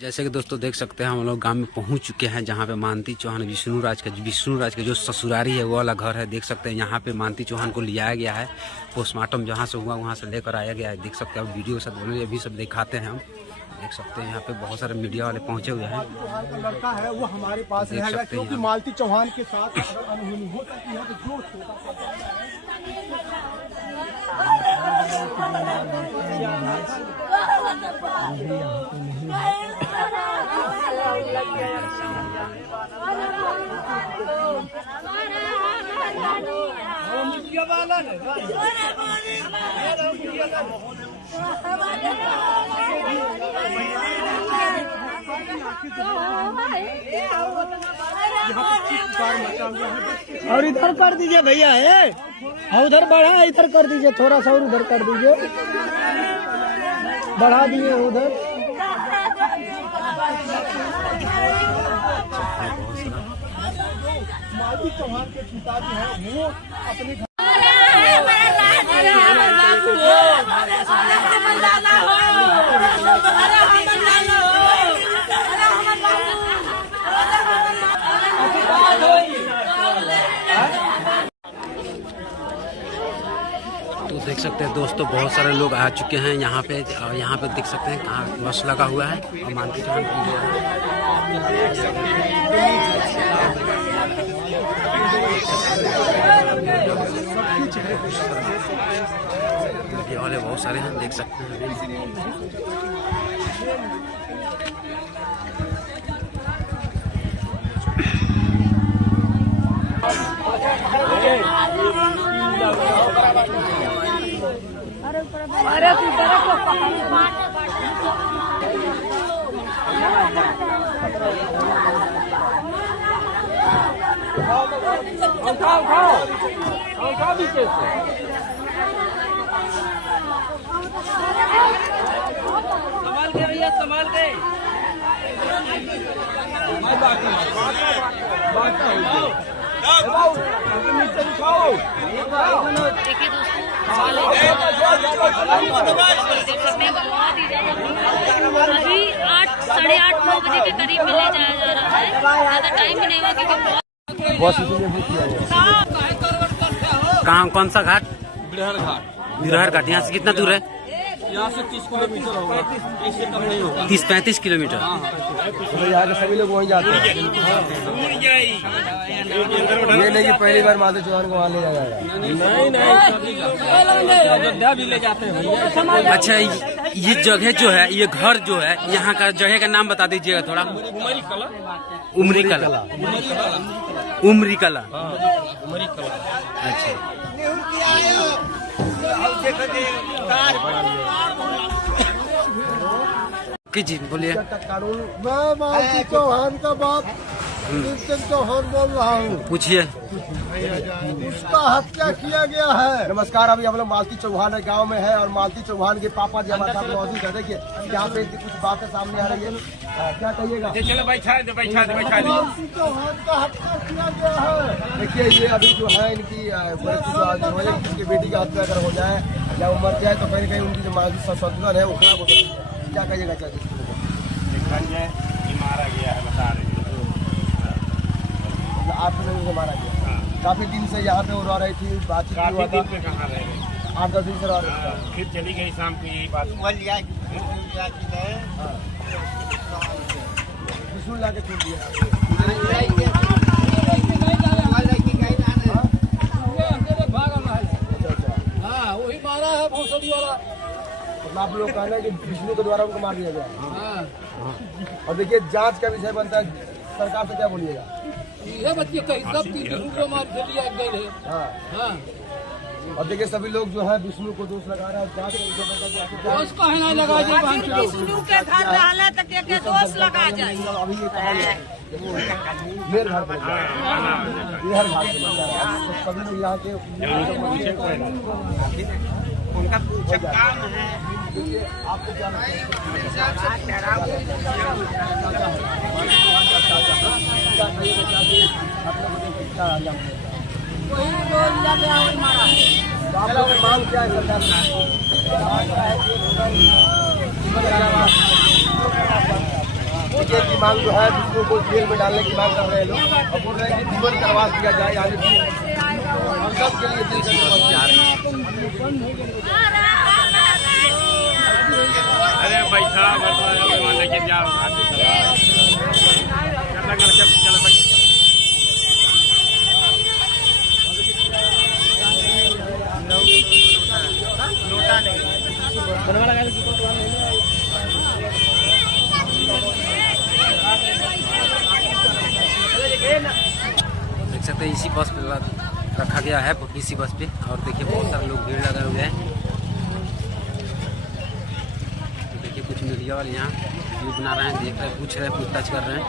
जैसे कि दोस्तों देख सकते हैं हम लोग गांव में पहुंच चुके हैं जहां पे मानती चौहान विष्णुराज का जो ससुरारी है वो वाला घर है। देख सकते हैं यहाँ पे मानती चौहान को लिया गया है। पोस्टमार्टम जहां से हुआ वहां से लेकर आया गया है। देख सकते हैं आप वीडियो सब बोले अभी सब दिखाते हैं हम। देख सकते हैं यहाँ पे बहुत सारे मीडिया वाले पहुंचे हुए हैं। लड़का है वो हमारे पास रहेगा क्योंकि मालती चौहान के साथ अगर अनहोनी हो सकती है तो जो और इधर कर दीजिए भैया है, उधर बढ़ा, इधर कर दीजिए थोड़ा सा और उधर कर दीजिए, बढ़ा दिए उधर। मालती चौहान के पिताजी हैं वो अपने तो देख सकते हैं दोस्तों बहुत सारे लोग आ चुके हैं यहाँ पे। और यहाँ पे देख सकते हैं कहाँ बस लगा हुआ है और मानती चौहान की मीडिया वाले बहुत सारे हैं। देख सकते हैं अरे तू तरफ उठाओ पीछे से। संभाल के भैया, संभाल के। देखिए अभी 8, साढ़े 8, 9 बजे के करीब में ले जाया जा रहा है। ज्यादा टाइम भी नहीं हुआ क्योंकि कहाँ कौन सा घाट? बिरहर घाट। यहाँ से कितना दूर है? यहाँ से 30 किलोमीटर होगा, इससे कम नहीं होगा। 30-35 किलोमीटर। यहाँ के सभी लोग वहीं जाते हैं। ये नहीं कि पहली बार मालती चौहान को वहाँ ले जाया जाएगा। नहीं, अयोध्या भी ले जाते हैं भैया। अच्छा ये जगह जो है, ये घर जो है, यहाँ का जगह का नाम बता दीजिएगा थोड़ा। उमरी कला। उमरी कला। अच्छा जी बोलिए। मैं मालती चौहान का बाप चौहान बोल रहा हूँ। पूछिए। उसका हत्या किया गया है। नमस्कार, अभी हम लोग मालती चौहान गांव में है और मालती चौहान के पापा जी हमारे साथ मौजूद है। देखिए यहाँ पे कुछ बातें सामने आ रही है, क्या कहिएगा? मालती चौहान का हत्या किया गया है। देखिए ये अभी जो है इनकी इनकी बेटी का हत्या अगर हो जाए या वो मर जाए तो कहीं न कहीं उनकी जो मानसिक संतुलन है वो खराब हो सकती है। क्या कहिएगा? मारा गया है, बता रहे 8 लोगों को मारा गया। काफी दिन से यहाँ पे रह रही थी, बातचीत हुआ था। 8-10 दिन से रह रही थी। फिर चली गई शाम को, यही बात विष्णु ला के छोड़ दिया। हाँ वही मारा है भौसड़ी वाला। आप लोग कहना है कि विष्णु के द्वारा उनको मार दिया गया। और देखिए जांच का विषय बनता है, सरकार से क्या बोलिएगा? ये बच्चे कहीं सब को मार दिया गए। हाँ। और देखिए सभी लोग जो है विष्णु को दोष लगा रहा है। जांच उसको है ना लगा जाए, विष्णु के घर रहला तक के दोष लगा जाए। अभी ये मेर घर पर बिहार घाट पे सभी लोग यहाँ के उनका काम है। आपको क्या लगता है? मांग क्या है सरकार का? जेल की मांग जो है विष्णु को जेल में डालने की मांग कर रहे हैं लोग और बोल रहे हैं कि जीवन करवास दिया जाए आगे भी हम सब के लिए दिल से जा रहे हैं। अरे पैसा लेके जाओ चलो भाई लोटा नहीं देख सकते हैं इसी बस पे रखा गया है, इसी बस पे। और देखिए बहुत सारे लोग भीड़ लगे हुए हैं। देखिए कुछ मीडिया वाले यहाँ वीडियो बना रहे हैं, देख रहे हैं, पूछ रहे हैं, पूछताछ कर रहे हैं।